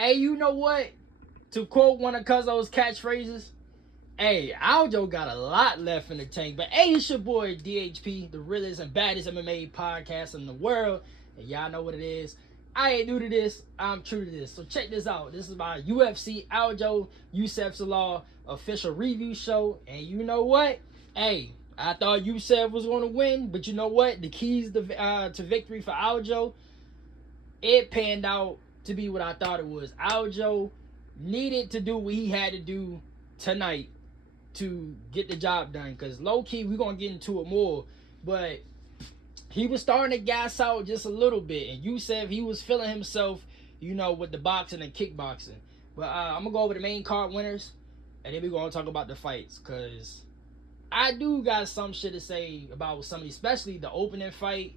Hey, you know what? To quote one of Cuzzo's catchphrases, hey, Aljo got a lot left in the tank. But hey, it's your boy DHP, the realest and baddest MMA podcast in the world. And y'all know what it is. I ain't new to this. I'm true to this. So check this out. This is my UFC Aljo Youssef Zalal official review show. And you know what? Hey, I thought Youssef was going to win. But you know what? The keys to victory for Aljo, it panned out to be what I thought it was. Aljo needed to do what he had to do tonight to get the job done, because low-key we're gonna get into it more, but he was starting to gas out just a little bit, and Youssef, he was feeling himself, you know, with the boxing and kickboxing. But I'm gonna go over the main card winners, and then we're gonna talk about the fights, because I do got some shit to say about some of these, especially the opening fight,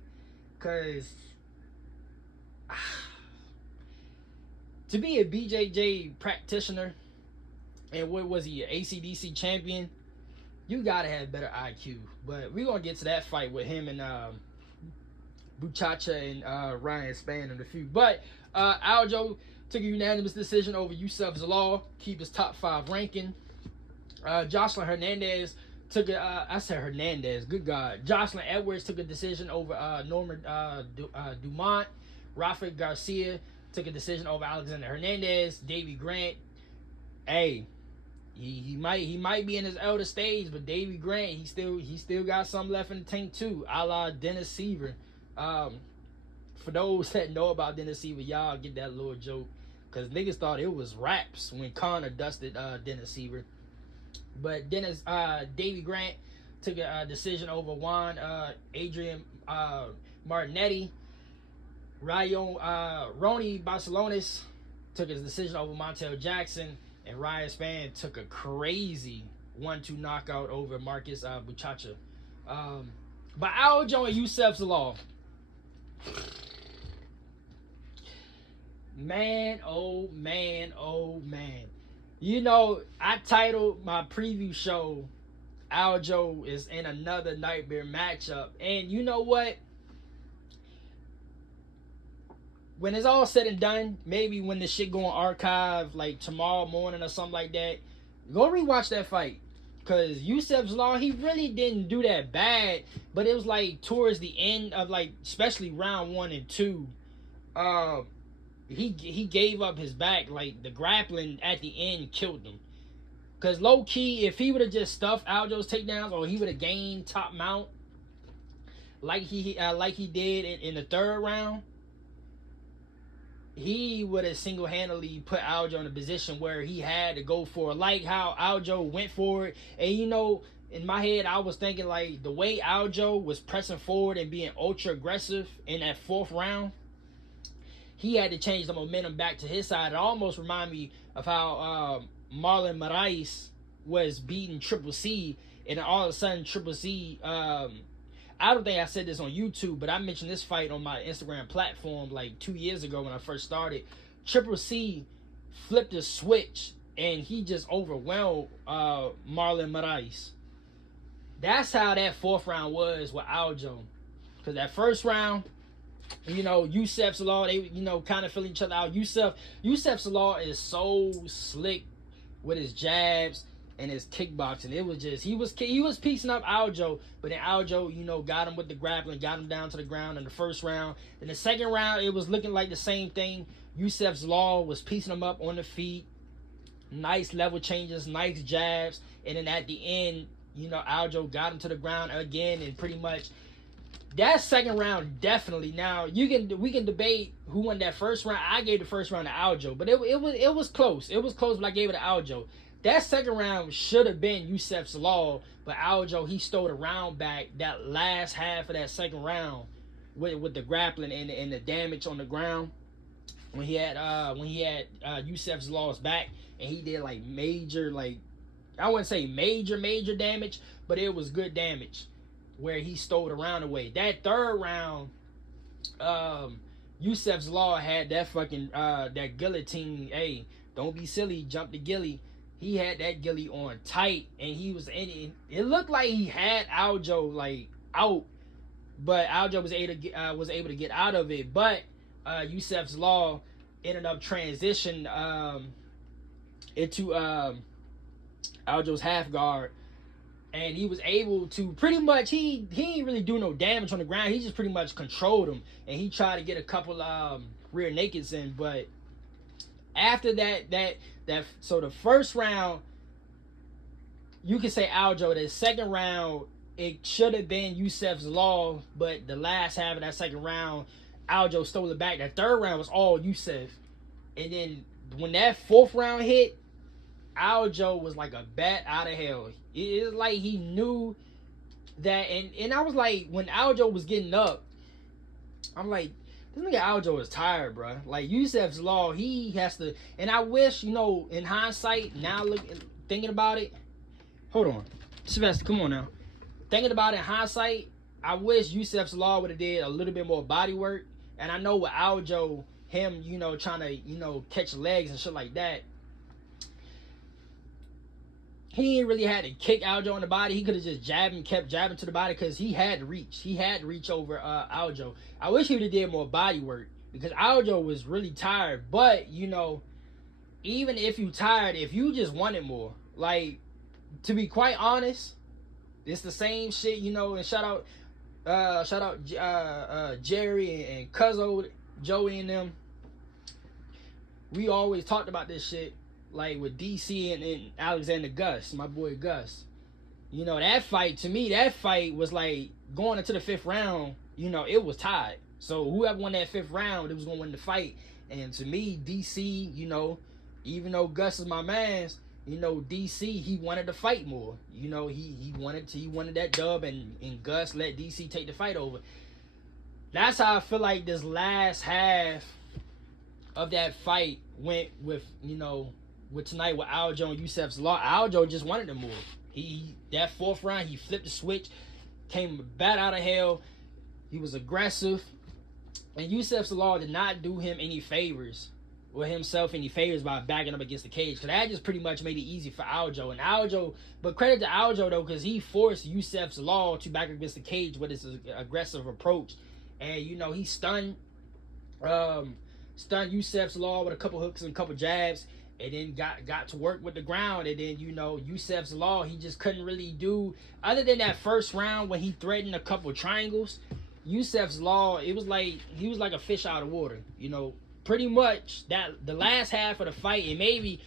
because to be a BJJ practitioner, and what was he, an ACDC champion, you gotta have better IQ. But we're gonna get to that fight with him and Buchacha and Ryan Spann in the feud. But Aljo took a unanimous decision over Youssef Zalal, keep his top 5 ranking. Jocelyn Hernandez took a, I said Hernandez, good God. Jocelyn Edwards took a decision over Norman Dumont. Rafa Garcia took a decision over Alexander Hernandez. Davey Grant, hey, he might be in his elder stage, but Davey Grant, he still got some left in the tank too, a la Dennis Seaver. For those that know about Dennis Seaver, y'all get that little joke, because niggas thought it was raps when Conor dusted Dennis Seaver. But Davey Grant took a decision over Juan Adrian Martinetti. Ronnie Barcelones took his decision over Montel Jackson, and Ryan Spann took a crazy 1-2 knockout over Marcus Buchacha. But Aljo and Youssef Zalal, man, oh man, oh man. You know, I titled my preview show, Aljo is in another nightmare matchup. And you know what? When it's all said and done, maybe when this shit go on archive, like tomorrow morning or something like that, go rewatch that fight. Because Youssef Zalal, he really didn't do that bad, but it was like towards the end of, like, especially round 1 and 2, he gave up his back. Like, the grappling at the end killed him. Because low key, if he would have just stuffed Aljo's takedowns, or he would have gained top mount like he did in the 3rd round, he would have single-handedly put Aljo in a position where he had to go for it, like how Aljo went for it. And you know, in my head, I was thinking, like, the way Aljo was pressing forward and being ultra aggressive in that 4th round, he had to change the momentum back to his side. It almost reminded me of how Marlon Moraes was beating Triple C, and all of a sudden Triple C, I don't think I said this on YouTube, but I mentioned this fight on my Instagram platform like 2 years ago when I first started. Triple C flipped a switch and he just overwhelmed Marlon Moraes. That's how that 4th round was with Aljo. Because that 1st round, you know, Youssef Zalal, they, you know, kind of feeling each other out. Youssef Zalal is so slick with his jabs and his kickboxing. It was just, he was piecing up Aljo, but then Aljo, you know, got him with the grappling, got him down to the ground in the 1st round. In the 2nd round, it was looking like the same thing. Youssef Zalal was piecing him up on the feet, nice level changes, nice jabs, and then at the end, you know, Aljo got him to the ground again, and pretty much that 2nd round, definitely. Now we can debate who won that 1st round. I gave the 1st round to Aljo, but it was close. It was close, but I gave it to Aljo. That 2nd round should have been Youssef Zalal, but Aljo, he stole the round back that last half of that 2nd round with the grappling and the damage on the ground. When he had Youssef Zalal's back, and he did like major, like, I wouldn't say major damage, but it was good damage where he stole the round away. That 3rd round, Youssef Zalal had that fucking that guillotine. Hey, don't be silly, jump the gilly. He had that gilly on tight, and he was in it. It looked like he had Aljo like out, but Aljo was able to get out of it. But Youssef Zalal, ended up transition into Aljo's half guard, and he was able to pretty much he didn't really do no damage on the ground. He just pretty much controlled him, and he tried to get a couple rear nakeds in. But after that so the first round, you can say Aljo. The second round, it should have been Yusef's Law, but the last half of that second round, Aljo stole it back. That third round was all Yusef, and then when that fourth round hit, Aljo was like a bat out of hell. It's like he knew that, and I was like, when Aljo was getting up, I'm like, this nigga Aljo is tired, bro. Like Yusef's Law, he has to, and I wish, in hindsight, now thinking about it. Hold on, Sylvester, come on now. Thinking about it in hindsight, I wish Yusef's Law would have did a little bit more body work. And I know with Aljo, him, trying to, catch legs and shit like that, he ain't really had to kick Aljo in the body. He could have just jabbed and kept jabbing to the body because he had to reach. He had to reach over Aljo. I wish he would have did more body work because Aljo was really tired. But, even if you tired, if you just wanted more, like, to be quite honest, it's the same shit, and shout out Jerry and Cuzzo, Joey and them. We always talked about this shit, like with DC and Alexander Gus, my boy Gus. That fight, to me, was like going into the fifth round, it was tied. So whoever won that fifth round, it was going to win the fight. And to me, DC, even though Gus is my man's, DC, he wanted to fight more. He wanted that dub, and Gus let DC take the fight over. That's how I feel like this last half of that fight went with tonight with Aljo and Yusef's Law. Aljo just wanted to move. That fourth round, he flipped the switch, came bad out of hell. He was aggressive, and Yusef's Law did not do him any favors, or himself any favors, by backing up against the cage, because that just pretty much made it easy for Aljo. And Aljo, but credit to Aljo though, because he forced Yusef's Law to back against the cage with his aggressive approach, and he stunned Yusef's Law with a couple hooks and a couple jabs, and then got to work with the ground. And then Yusef's Law, he just couldn't really do, other than that first round when he threatened a couple triangles. Yusef's Law, it was like he was like a fish out of water. Pretty much that the last half of the fight, and maybe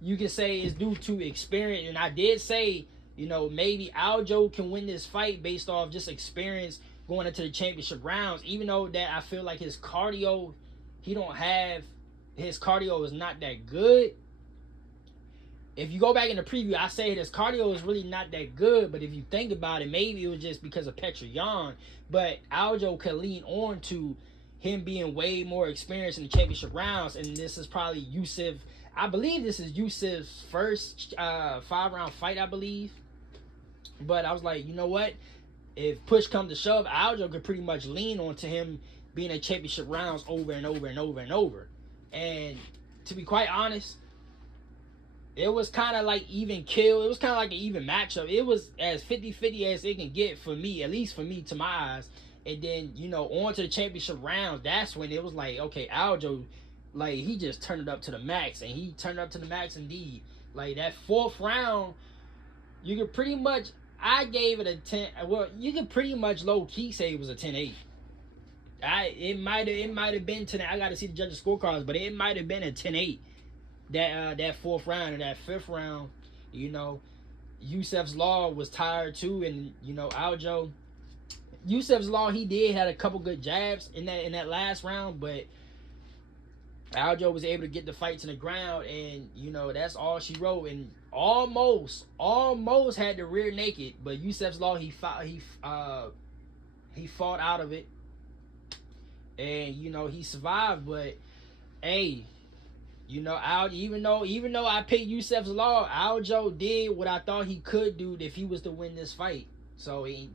you can say is due to experience. And I did say, maybe Aljo can win this fight based off just experience going into the championship rounds. Even though that I feel like his cardio, his cardio is not that good. If you go back in the preview, I said his cardio is really not that good. But if you think about it, maybe it was just because of Petroyan. But Aljo could lean on to him being way more experienced in the championship rounds, and this is probably Yusef. I believe this is Yusef's first 5-round fight, I believe. But I was like, you know what? If push comes to shove, Aljo could pretty much lean onto him being in championship rounds over and over and over and over. And to be quite honest, it was kind of like even kill. It was kind of like an even matchup. It was as 50-50 as it can get for me, at least for me, to my eyes. And then, on to the championship rounds, that's when it was like, okay, Aljo, like, he just turned it up to the max. And he turned it up to the max indeed. Like, that fourth round, you could pretty much, I gave it a 10, well, you could pretty much low-key say it was a 10-8. It might have been 10. I got to see the judges' scorecards, but it might have been a 10-8. That fourth round. And that fifth round, Yusef's Law was tired too. And, Aljo, Yusef's Law, he did had a couple good jabs in that last round, but Aljo was able to get the fight to the ground, and that's all she wrote. And almost had the rear naked, but Yusef's Law, he fought out of it, and he survived. But hey, even though I picked Yusef's Law, Aljo did what I thought he could do if he was to win this fight. So he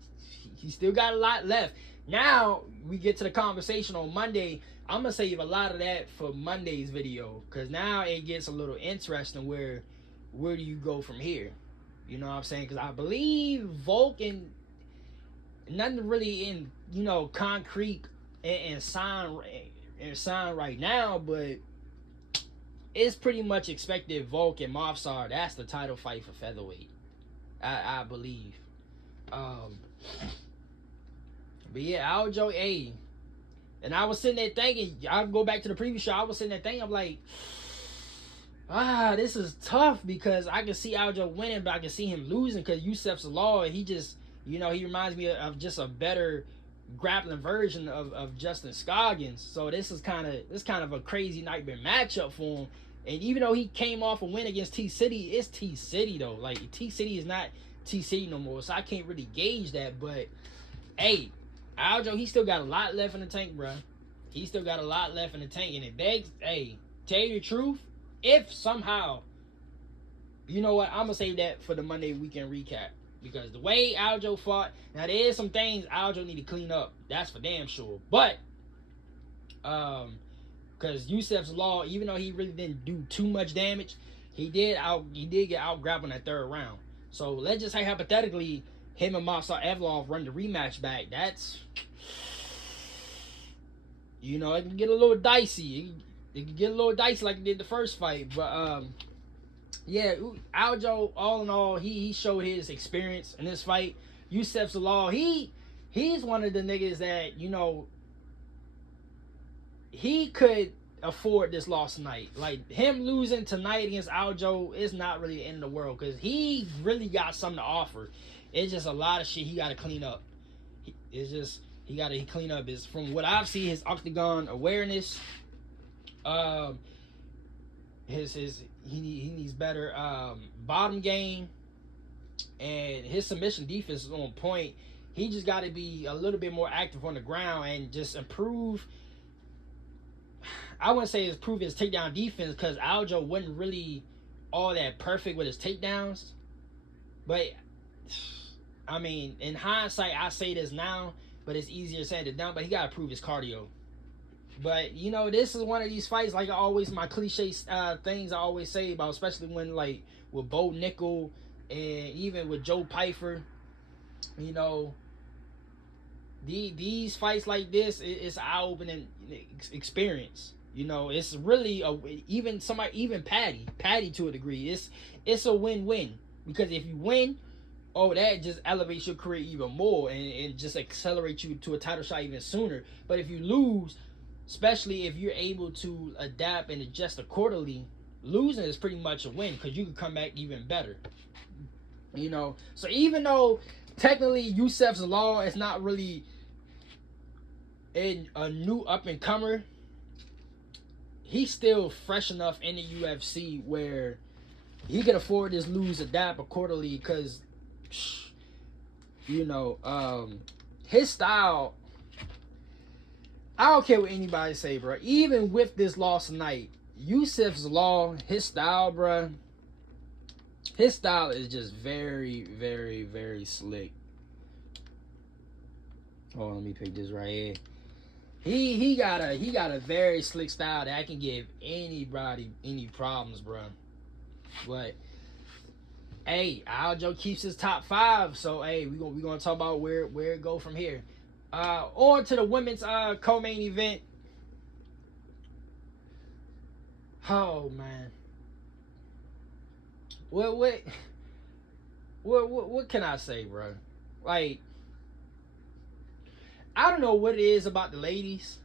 still got a lot left. Now we get to the conversation on Monday. I'm gonna save a lot of that for Monday's video, because now it gets a little interesting. Where do you go from here? You know what I'm saying? Because I believe Volk and nothing really in concrete and sign right now, but it's pretty much expected Volk and Mofsar. That's the title fight for featherweight. I believe. Um, but yeah, Aljo A. And I was sitting there thinking, I'll go back to the previous show. I was sitting there thinking, I'm like, this is tough because I can see Aljo winning, but I can see him losing because Yusef Zalal, he just, he reminds me of just a better grappling version of Justin Scoggins. So this is kind of a crazy nightmare matchup for him. And even though he came off a win against T City, it's T City though. Like T City is not T City no more, so I can't really gauge that. But hey, Aljo, he still got a lot left in the tank, bro. He still got a lot left in the tank, and it begs, hey, tell you the truth, if somehow, you know what, I'm gonna save that for the Monday weekend recap. Because the way Aljo fought, now there is some things Aljo need to clean up. That's for damn sure. But, because Yusef's Law, even though he really didn't do too much damage, he did get out grappled in that third round. So let's just say hypothetically, him and Mofsar Evlov run the rematch back. That's, it can get a little dicey. It can get a little dicey like it did the first fight. But yeah, Aljo, all in all, he showed his experience in this fight. Yusef Zalal, he's one of the niggas that, he could afford this loss tonight. Like, him losing tonight against Aljo is not really the end of the world because he really got something to offer. It's just a lot of shit he got to clean up. He got to clean up. Is from what I've seen, his octagon awareness, he needs better bottom game, and his submission defense is on point. He just got to be a little bit more active on the ground and just improve. I wouldn't say improve his takedown defense because Aljo wasn't really all that perfect with his takedowns. But I mean, in hindsight, I say this now, but it's easier said than done. But he got to improve his cardio. But this is one of these fights, like my cliche things I always say about, especially when like with Bo Nickel and even with Joe Pyfer, these fights like this, it's an eye-opening experience. It's really even Patty to a degree. It's a win-win because if you win, that just elevates your career even more and just accelerates you to a title shot even sooner. But if you lose, especially if you're able to adapt and adjust accordingly, losing is pretty much a win because you can come back even better. So even though technically Yusef Zalal is not really a new up-and-comer, he's still fresh enough in the UFC where he can afford this lose, adapt accordingly because, his style, I don't care what anybody say, bro. Even with this loss tonight, Yusef Zalal, his style, bro, his style is just very, very, very slick. Let me pick this right here. He got a very slick style that can give anybody any problems, bro. But hey, Aljo keeps his top 5, so hey, we gonna talk about where it go from here. On to the women's co-main event. Oh man, what can I say, bro? Like, I don't know what it is about the ladies,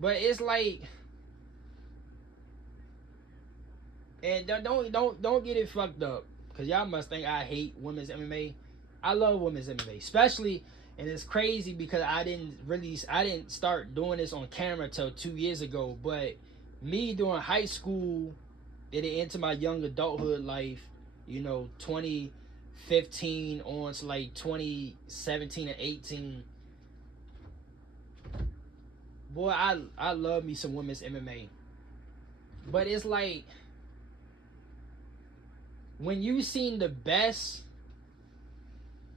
but it's like, and don't get it fucked up, cause y'all must think I hate women's MMA. I love women's MMA, especially, and it's crazy because I didn't start doing this on camera till 2 years ago. But me during high school, and into my young adulthood life, 2015 on to like 2017 and 18. Boy, I love me some women's MMA. But it's like, when you seen the best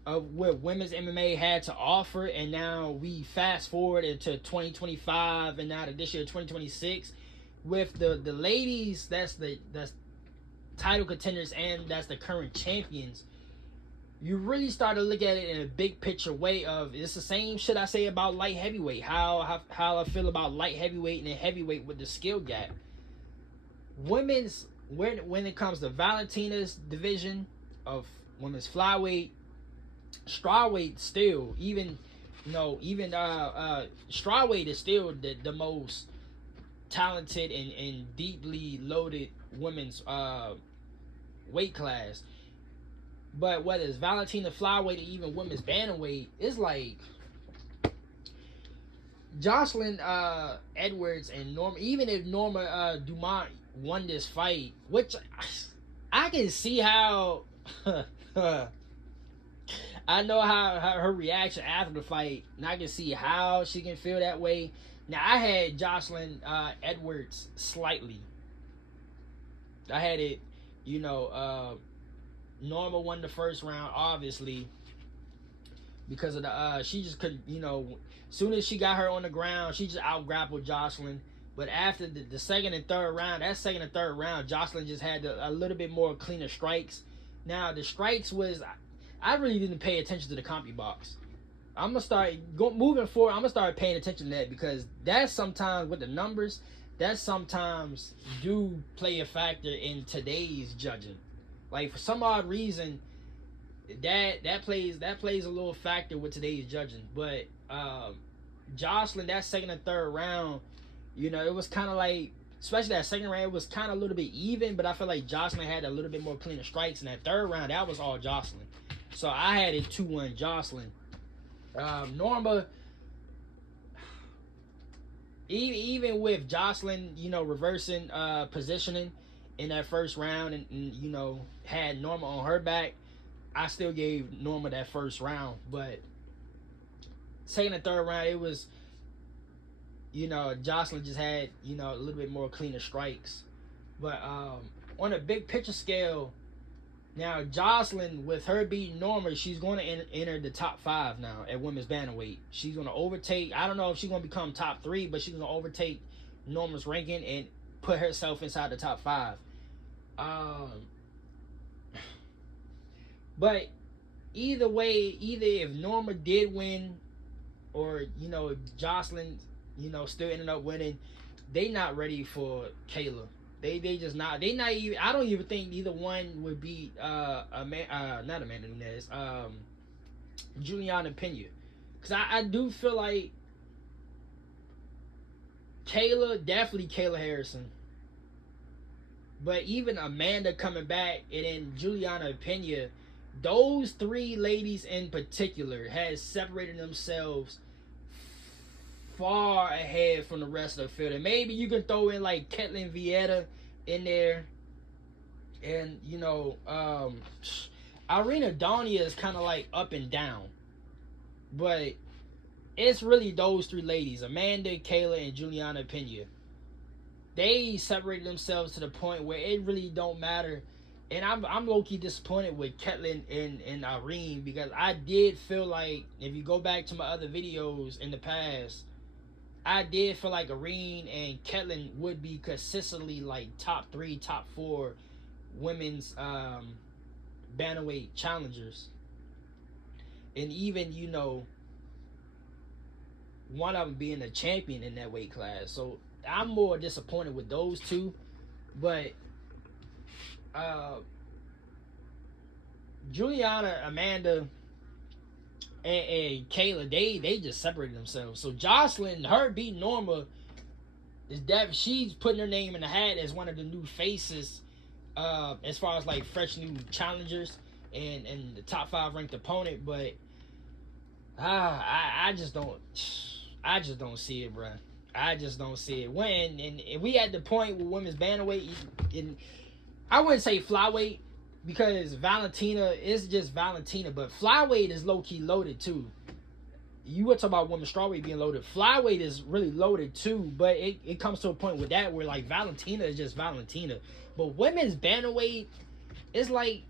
of what women's MMA had to offer, and now we fast forward into 2025 and now to this year 2026 with the ladies that's title contenders and that's the current champions, you really start to look at it in a big picture way of, it's the same shit I say about light heavyweight, how I feel about light heavyweight and heavyweight with the skill gap. women's when it comes to Valentina's division of women's flyweight, strawweight still even strawweight is still the most talented and deeply loaded women's weight class. But whether it's Valentina flyweight or even women's bantamweight, it's like Jocelyn Edwards and Norma. Even if Norma Dumont won this fight, which I can see how. I know how her reaction after the fight, and I can see how she can feel that way. Now, I had Jocelyn Edwards slightly. I had it, Norma won the first round, obviously, because of the she just couldn't, soon as she got her on the ground, she just out grappled Jocelyn. But after the second and third round, Jocelyn just had a little bit more cleaner strikes. Now, the strikes was, I really didn't pay attention to the CompuBox. I'm gonna start moving forward. I'm gonna start paying attention to that, because that's sometimes with the numbers, that sometimes do play a factor in today's judging. Like, for some odd reason, that plays a little factor with today's judging. But Jocelyn, that second and third round, it was kind of like, especially that second round, it was kind of a little bit even. But I feel like Jocelyn had a little bit more cleaner strikes. In that third round, that was all Jocelyn. So I had it 2-1 Jocelyn. Norma, even with Jocelyn, reversing positioning in that first round and had Norma on her back, I still gave Norma that first round. But second and third round, it was, Jocelyn just had, a little bit more cleaner strikes. But on a big picture scale, now Jocelyn, with her beating Norma, she's going to enter the top 5 now at women's bantamweight. She's going to overtake, I don't know if she's going to become top 3, but she's going to overtake Norma's ranking and put herself inside the top 5. But either way, either if Norma did win or, Jocelyn, still ended up winning, they not ready for Kayla. They just not. They not even. I don't even think either one would beat not Amanda Nunes, Juliana Pena, because I do feel like definitely Kayla Harrison. But even Amanda coming back, and then Juliana Pena, those 3 ladies in particular has separated themselves far ahead from the rest of the field. And maybe you can throw in like Ketlin Vieira in there, and Irina Donia is kind of like up and down, but it's really those 3 ladies, Amanda, Kayla, and Juliana Pena. They separated themselves to the point where it really don't matter. And I'm low-key disappointed with Ketlin and Irene, because I did feel like, if you go back to my other videos in the past, I did feel like Irene and Ketlin would be consistently like top 3, top 4 women's bantamweight challengers. And even, one of them being a champion in that weight class. So I'm more disappointed with those 2. But Juliana, Amanda, and Kayla, they just separated themselves. So Jocelyn, her beating Norma, is that she's putting her name in the hat as one of the new faces, as far as like fresh new challengers and the top 5 ranked opponent. But I just don't see it, bruh. I just don't see it. And we at the point with women's bantamweight, and I wouldn't say flyweight, because Valentina is just Valentina, but flyweight is low-key loaded too. You were talking about women's strawweight being loaded. Flyweight is really loaded too, but it comes to a point with that where like Valentina is just Valentina. But women's bantamweight, it's like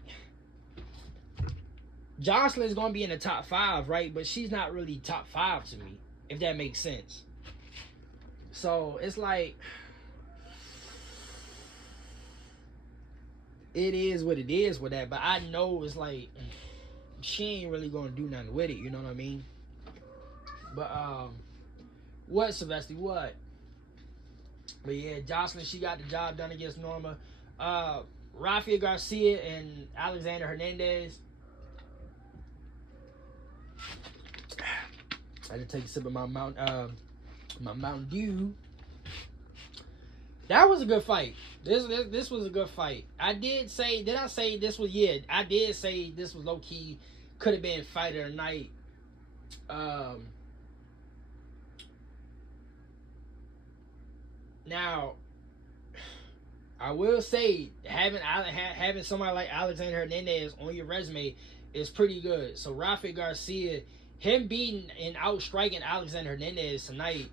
Jocelyn's going to be in the top 5, right? But she's not really top 5 to me, if that makes sense. So it's like, it is what it is with that. But I know it's like, she ain't really going to do nothing with it, you know what I mean? But what, Sylvester, what? But yeah, Jocelyn, she got the job done against Norma. Rafael Garcia and Alexander Hernandez. I had to take a sip of my Mountain Dew. That was a good fight. This was a good fight. I did say this was I did say this was low key could have been fight of the night. Now I will say having somebody like Alexander Hernandez on your resume is pretty good. So Rafael Garcia, him beating and outstriking Alexander Hernandez tonight,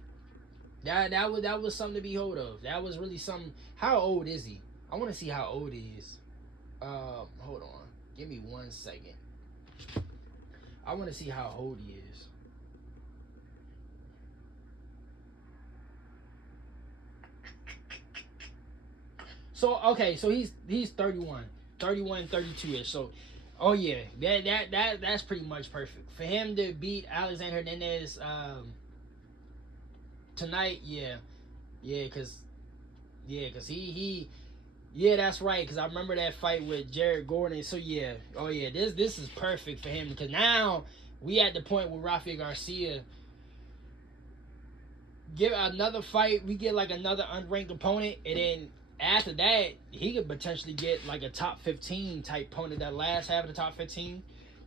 that was something to behold of. That was really something. How old is he? I want to see how old he is. Hold on, give me 1 second. I want to see how old he is. So okay, so he's 31, 32ish. So, oh yeah, that's pretty much perfect for him to beat Alexander Hernandez tonight. Cause he that's right. Cause I remember that fight with Jared Gordon. So yeah, oh yeah, this is perfect for him because now we at the point where Rafael Garcia give another fight. We get like another unranked opponent, and then after that, he could potentially get like a top 15 type opponent. That last half of the top 15,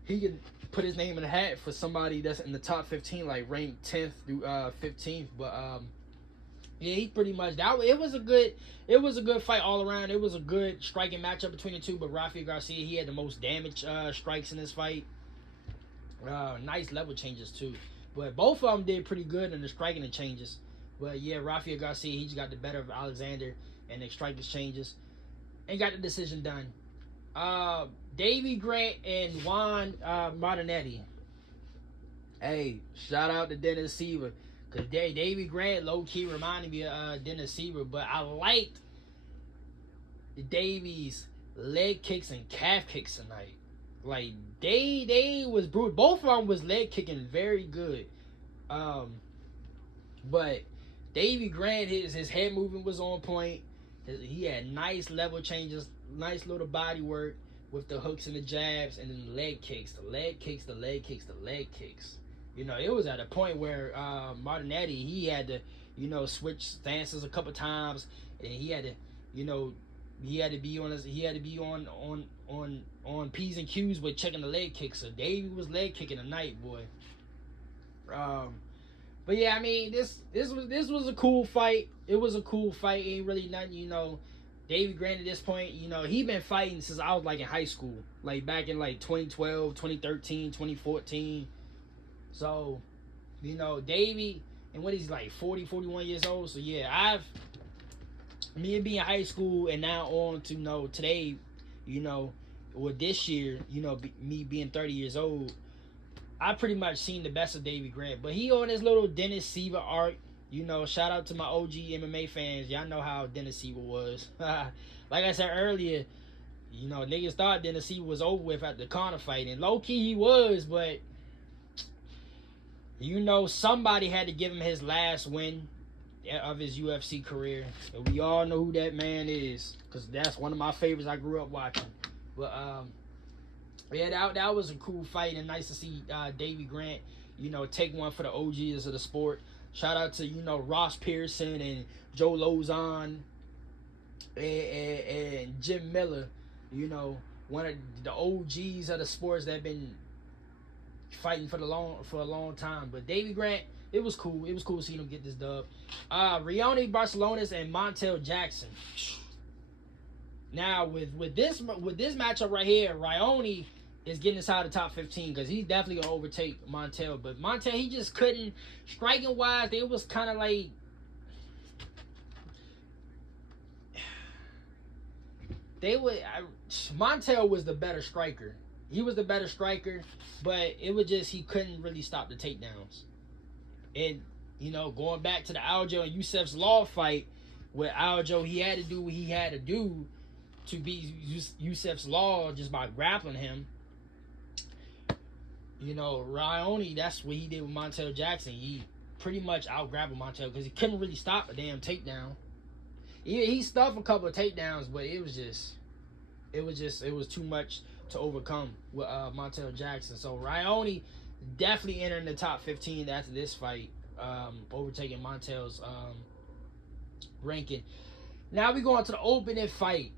he could put his name in the hat for somebody that's in the top 15, like ranked 10th through 15th. But yeah, he pretty much it was a good fight all around. It was a good striking matchup between the two. But Rafael Garcia, he had the most damage strikes in this fight. Nice level changes too. But both of them did pretty good in the striking and changes. But yeah, Rafael Garcia, he just got the better of Alexander and the strike exchanges and got the decision done. Davey Grant and Juan Martinetti. Hey, shout out to Dennis Seaver. Because Davey Grant low-key reminded me of Dennis Seaver. But I liked Davey's leg kicks and calf kicks tonight. Like, they was brutal. Both of them was leg kicking very good. But Davey Grant, his head movement was on point. He had nice level changes, nice little body work with the hooks and the jabs, and then the leg kicks. You know, it was at a point where Martinetti, he had to, switch stances a couple times, and he had to be on P's and Q's with checking the leg kicks. So Davey was leg kicking tonight, boy. But yeah, I mean, this was a cool fight. It was a cool fight. Ain't really nothing, Davey Grant at this point, he been fighting since I was like in high school, like back in like 2012, 2013, 2014. So, Davey, and what is he, like 40, 41 years old? So yeah, me being in high school and now on to today, or this year, me being 30 years old, I pretty much seen the best of Davey Grant. But he on his little Dennis Seaver arc. Shout out to my OG MMA fans. Y'all know how Dennis Seaver was. Like I said earlier, niggas thought Dennis Seaver was over with at the Conor fight. And low-key he was, but somebody had to give him his last win of his UFC career. And we all know who that man is, because that's one of my favorites I grew up watching. But yeah, that was a cool fight, and nice to see Davey Grant, take one for the OGs of the sport. Shout out to, Ross Pearson and Joe Lozon and Jim Miller, one of the OGs of the sports that have been fighting for a long time. But Davey Grant, it was cool. It was cool seeing him get this dub. Rione Barcelonas and Montel Jackson. Now with this matchup right here, Rione is getting inside the top 15 because he's definitely gonna overtake Montel. But Montel, he just couldn't, striking wise. It was kind of like Montel was the better striker. He was the better striker, but it was just he couldn't really stop the takedowns. And going back to the Aljo and Yusef's Law fight, with Aljo, he had to do what he had to do to beat Yusef's Law just by grappling him. Rione, that's what he did with Montel Jackson. He pretty much out-grappled Montel because he couldn't really stop a damn takedown. he stuffed a couple of takedowns, but it was too much to overcome with Montel Jackson. So Raoni definitely entering the top 15 after this fight, overtaking Montel's ranking. Now we go on to the opening fight.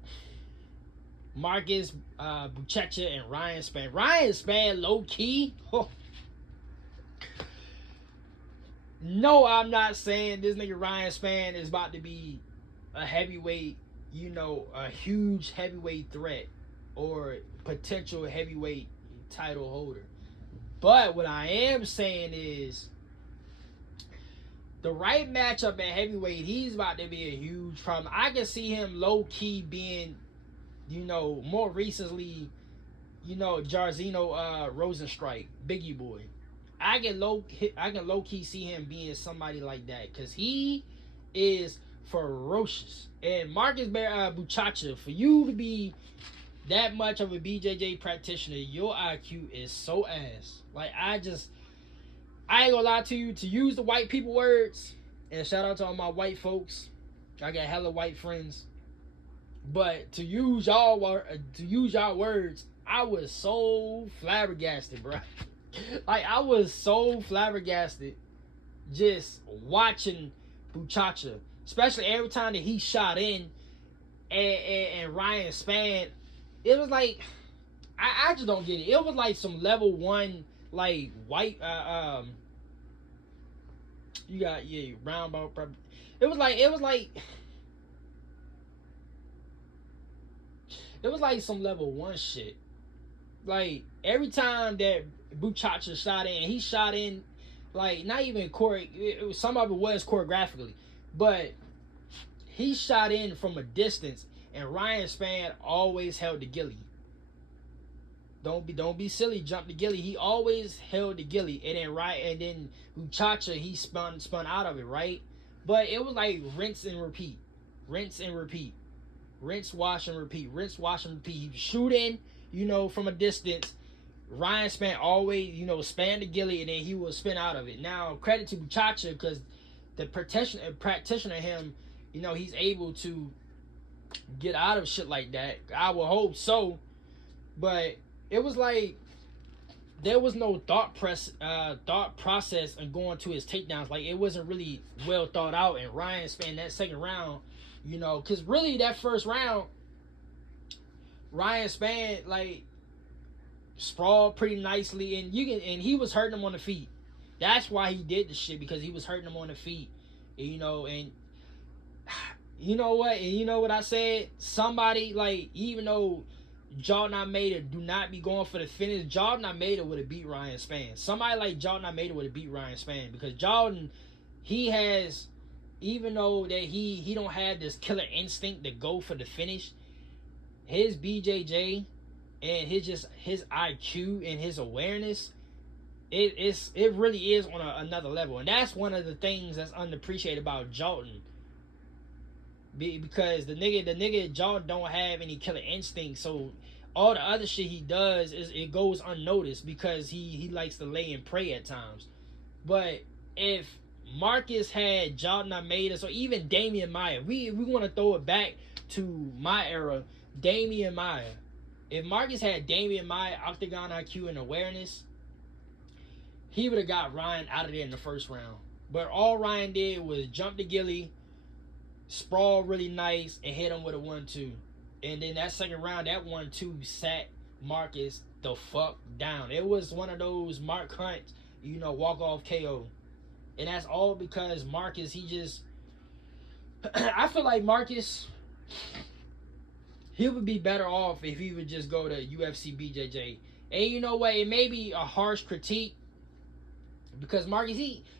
Marcus Buchecha and Ryan Spann. Ryan Spann, low key. Oh. No, I'm not saying this nigga Ryan Spann is about to be a heavyweight, a huge heavyweight threat or potential heavyweight title holder. But what I am saying is the right matchup at heavyweight, he's about to be a huge problem. I can see him low key being, more recently, Jairzinho Rosenstrike, Biggie Boy. I can low key see him being somebody like that because he is ferocious. And Marcus Buchecha, for you to be that much of a BJJ practitioner, your IQ is so ass. Like I ain't gonna lie to you. To use the white people words, and shout out to all my white folks. I got hella white friends. But to use y'all words, I was so flabbergasted, bro. Like I was so flabbergasted just watching Buchecha, especially every time that he shot in, and Ryan Spann. It was like I just don't get it. It was like some level 1 like white you got brown ball. It was like some level 1 shit. Like every time that Buchecha shot in, he shot in like not even some of it was choreographically, but he shot in from a distance, and Ryan Spann always held the ghillie. Don't be silly, jump the ghillie. He always held the ghillie, and then Buchecha, he spun out of it, right? But it was like rinse and repeat, rinse, wash and repeat. He was shooting, from a distance. Ryan Spann always, span the ghillie, and then he will spin out of it. Now, credit to Buchecha, because the practitioner him, he's able to get out of shit like that. I will hope so. But it was like there was no thought process in going to his takedowns. Like it wasn't really well thought out. And Ryan Spann that second round, because really that first round, Ryan Spann like sprawled pretty nicely, and he was hurting him on the feet. That's why he did the shit, because he was hurting him on the feet. And you know what I said? Somebody like, even though Jordan Almeida do not be going for the finish, Jordan Almeida would have beat Ryan Spann. Somebody like Jordan Almeida would have beat Ryan Spann, because Jordan, he has, even though that he don't have this killer instinct to go for the finish, his BJJ and his IQ and his awareness, it really is on another level. And that's one of the things that's unappreciated about Jordan, because the nigga Jordan don't have any killer instinct. So all the other shit he does it goes unnoticed, because he likes to lay and pray at times. But if Marcus had Jordan Almeida, so even Damian Maia, we want to throw it back to my era, Damian Maia. If Marcus had Damian Maia, octagon IQ and awareness, he would have got Ryan out of there in the first round. But all Ryan did was jump the ghillie, sprawl really nice, and hit him with a 1-2. And then that second round, that 1-2 sat Marcus the fuck down. It was one of those Mark Hunt, walk-off KO. And that's all because Marcus, he just... I feel like Marcus, he would be better off if he would just go to UFC BJJ. And you know what? It may be a harsh critique, because Marcus,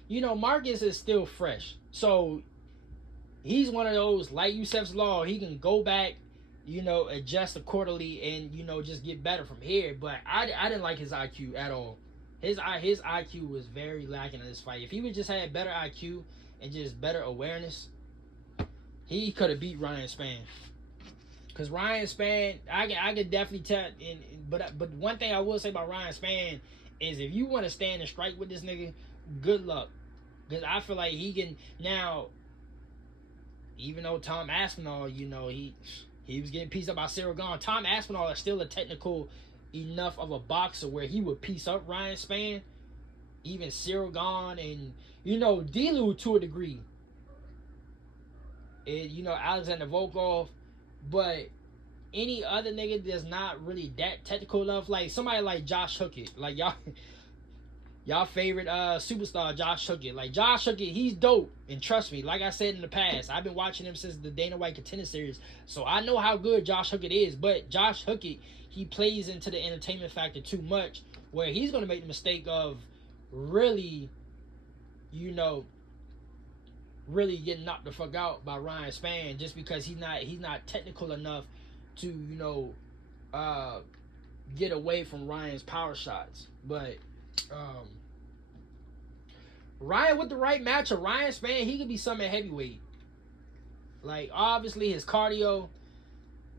Marcus is still fresh. So he's one of those, like Yusef's Law, he can go back, adjust accordingly and, just get better from here. But I didn't like his IQ at all. His IQ was very lacking in this fight. If he would just had better IQ and just better awareness, he could have beat Ryan Spann. Because Ryan Spann, I could definitely tell. But one thing I will say about Ryan Spann is, if you want to stand and strike with this nigga, good luck. Because I feel like he can now. even though Tom Aspinall, you know, he was getting pieced up by Cyril Gahn. Tom Aspinall is still a technical enough of a boxer where he would piece up Ryan Spann, even Cyril Gahn, and you know Delu to a degree, and you know Alexander Volkov, but any other nigga that's not really that technical enough, like somebody like Josh Hookett, like y'all favorite superstar Josh Hookett. Like Josh Hookett, he's dope, and trust me, like I said in the past, I've been watching him since the Dana White Contender Series, so I know how good Josh Hookett is. But Josh Hookett, he plays into the entertainment factor too much, where he's gonna make the mistake of really, you know, really getting knocked the fuck out by Ryan Spann just because he's not technical enough to, you know, get away from Ryan's power shots. But Ryan with the right matchup, Ryan Spann, he could be something at heavyweight. Like obviously his cardio.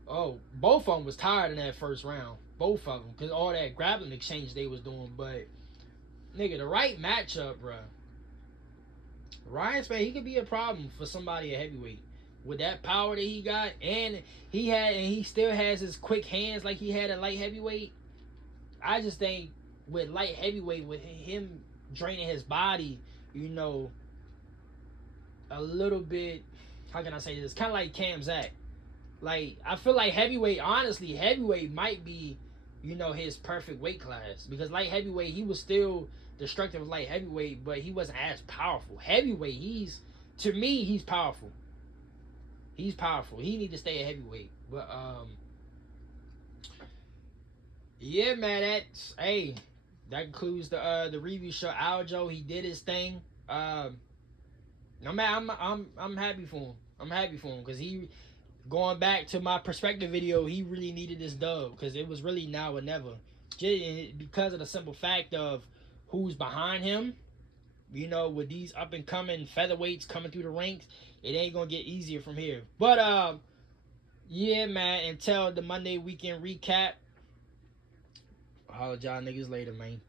Oh, both of them was tired in that first round. Both of them, because all that grappling exchange they was doing. But nigga, the right matchup, bro. Ryan Spann, he could be a problem for somebody at heavyweight with that power that he got, and he still has his quick hands like he had at light heavyweight. I just think with light heavyweight, with him draining his body, you know, a little bit. How can I say this? Kind of like Cam Zach. Like I feel like heavyweight, honestly, heavyweight might be, you know, his perfect weight class, because light heavyweight he was still destructive as light heavyweight, but he wasn't as powerful. Heavyweight, to me he's powerful. He's powerful. He need to stay at heavyweight. But yeah, man, that concludes the review show. Aljo, he did his thing. I'm happy for him. I'm happy for him because he, going back to my perspective video, he really needed this dub because it was really now or never. Just because of the simple fact of who's behind him. You know, with these up and coming featherweights coming through the ranks, it ain't gonna get easier from here. But yeah, man. Until the Monday weekend recap, I'll holler at y'all niggas later, man.